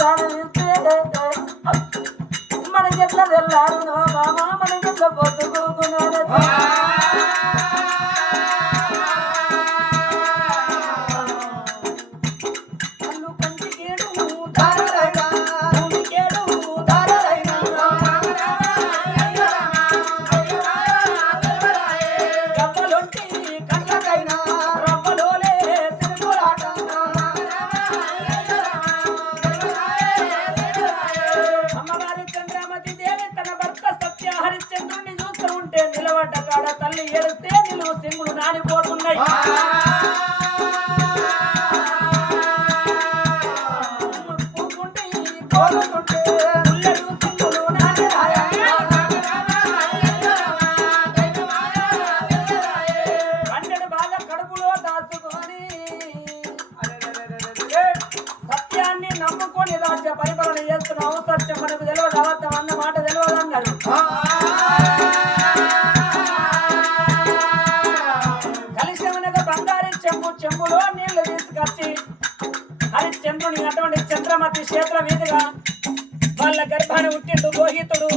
దానం ఇస్తే మనకెట్లా తెల్లారు మామ మనకెట్లా పొద్దుకోకున్నాడు తల్లి ఏడిస్తే నిలువు సింగులు నానిపోతున్నాయి కన్నెడు బాగా కడుపులో దాచుకొని సత్యాన్ని నమ్ముకొని రాజ్య పరిపాలన చేస్తున్నావు సత్యం మనకు తెలియదు అబద్ధం అన్న మాట తెలియదు అన్నారు చెంబులో నీళ్లు తీసుకొచ్చి హరిశ్చంద్రుని అటువంటి చంద్రమతి క్షేత్ర మీదుగా వాళ్ళ గర్భాన్ని ఉట్టిండు గోహితుడు